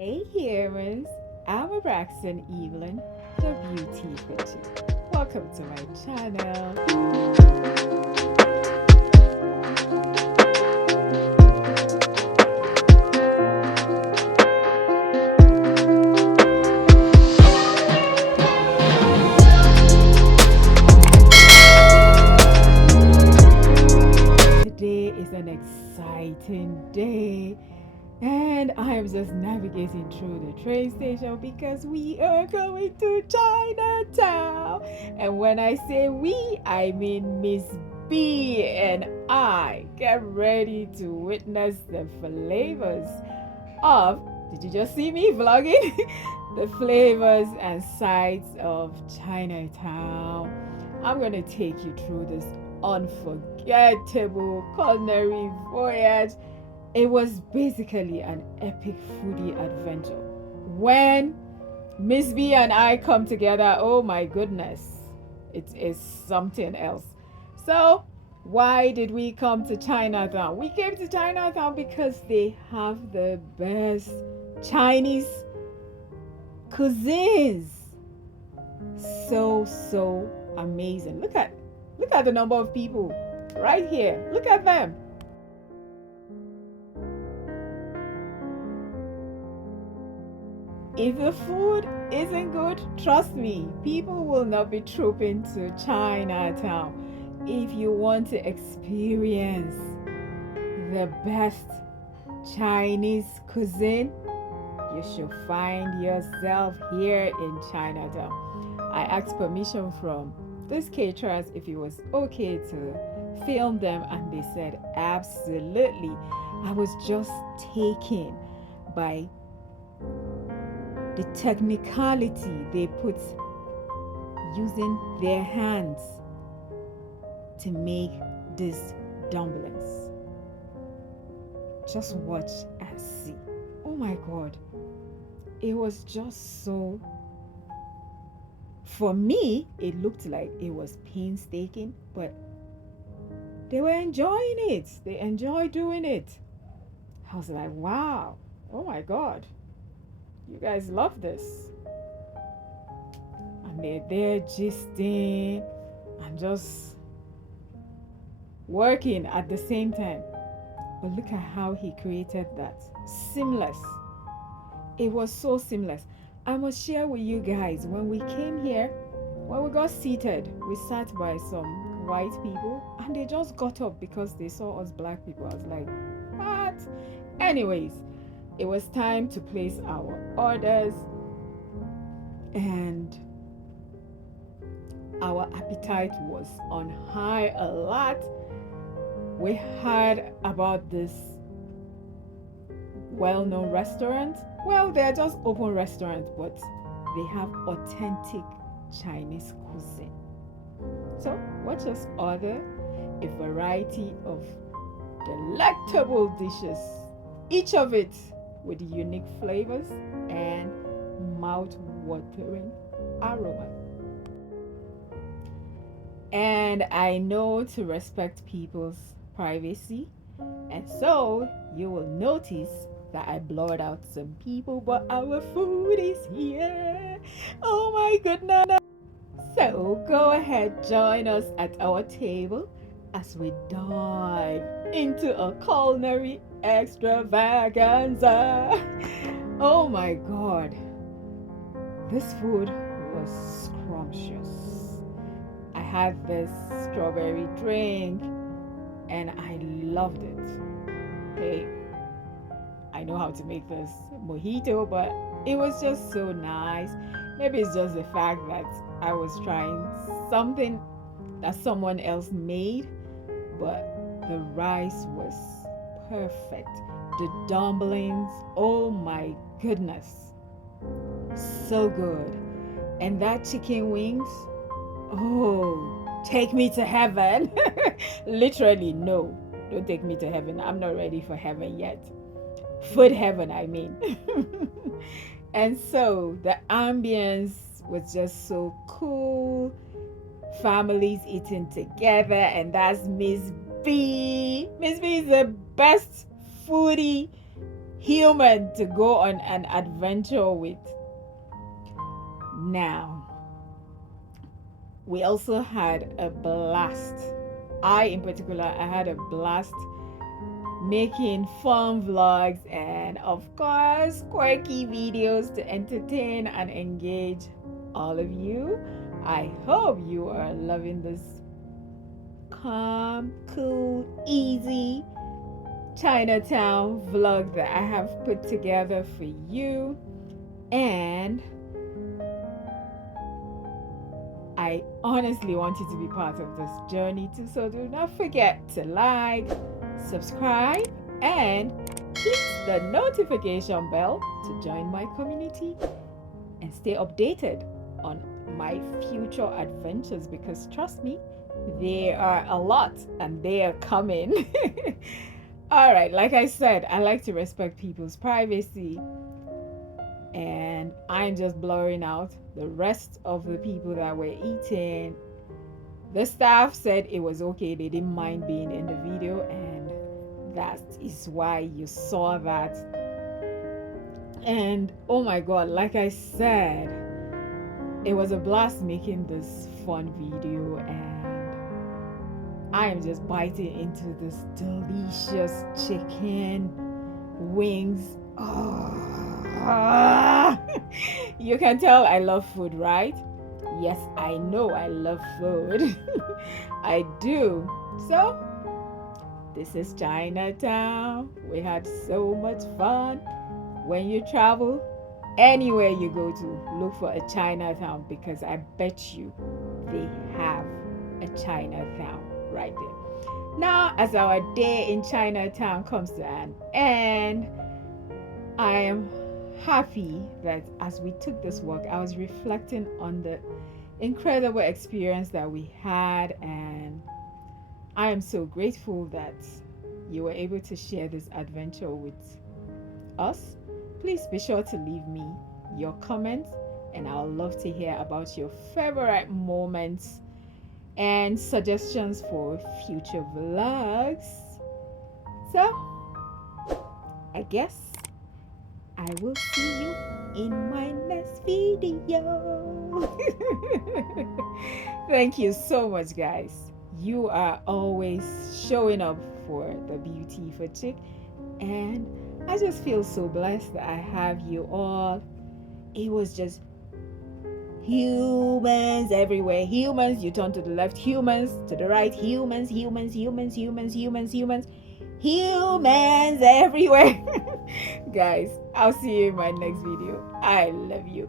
Hey humans, I'm Braxton Evelyn, the Beauty Foodchick. Welcome to my channel. Today is an exciting day, and I am just navigating through the train station because we are going to Chinatown. And when I say we, I mean Miss B and I. Get ready to witness the flavors of, did you just see me vlogging? The flavors and sights of Chinatown. I'm going to take you through this unforgettable culinary voyage. It was basically an epic foodie adventure. When Miss B and I come together, oh my goodness, it is something else. So, why did we come to Chinatown? We came to Chinatown because they have the best Chinese cuisines. So amazing. Look at the number of people right here. Look at them. If the food isn't good, trust me, people will not be trooping to Chinatown. If you want to experience the best Chinese cuisine, you should find yourself here in Chinatown. I asked permission from these caterers if it was okay to film them, and they said absolutely. I was just taken by the technicality they put using their hands to make these dumplings. Just watch and see. Oh my god, it was just so, for me it looked like it was painstaking, but they were enjoying it. They enjoy doing it. I was like, wow, oh my god, you guys love this. And they're there gisting and just working at the same time. But look at how he created that. Seamless. It was so seamless. I must share with you guys, when we came here, when we got seated, we sat by some white people and they just got up because they saw us black people. I was like, what? Anyways, it was time to place our orders, and our appetite was on high alert. We heard about this well-known restaurant. Well, they're just open restaurants, but they have authentic Chinese cuisine. So let's just order a variety of delectable dishes, each of it with unique flavors and mouth-watering aroma. And I know to respect people's privacy, and so you will notice that I blurred out some people, but our food is here. Oh my goodness. So go ahead, join us at our table as we dive into a culinary extravaganza. Oh my god, this food was scrumptious. I had this strawberry drink and I loved it. Hey, I know how to make this mojito, but it was just so nice. Maybe it's just the fact that I was trying something that someone else made, but the rice was perfect. The dumplings, oh my goodness, so good. And that chicken wings, oh, take me to heaven. Literally, no, don't take me to heaven. I'm not ready for heaven yet. Food heaven, I mean. And so the ambience was just so cool. Families eating together, and that's Miss B. Miss B is the best foodie human to go on an adventure with. Now, we also had a blast. In particular, I had a blast making fun vlogs and, of course, quirky videos to entertain and engage all of you. I hope you are loving this calm, cool, easy Chinatown vlog that I have put together for you. And I honestly want you to be part of this journey too, so do not forget to like, subscribe, and hit the notification bell to join my community and stay updated on my future adventures, because trust me, there are a lot and they are coming. All right, like I said, I like to respect people's privacy, and I'm just blurring out the rest of the people that were eating. The staff said it was okay, they didn't mind being in the video, and that is why you saw that. And oh my god, like I said, it was a blast making this fun video, and I am just biting into this delicious chicken wings. You can tell I love food, right? Yes, I know I love food. I do. So, this is Chinatown. We had so much fun. When you travel, anywhere you go to, look for a Chinatown, because I bet you they have a Chinatown right there. Now, as our day in Chinatown comes to an end, I am happy that as we took this walk, I was reflecting on the incredible experience that we had, and I am so grateful that you were able to share this adventure with us. Please be sure to leave me your comments, and I'll love to hear about your favorite moments and suggestions for future vlogs. So, I guess I will see you in my next video. Thank you so much, guys. You are always showing up for the Beauty for Chick, and I just feel so blessed that I have you all. It was just humans everywhere. Humans, you turn to the left, humans to the right, humans everywhere. Guys, I'll see you in my next video. I love you.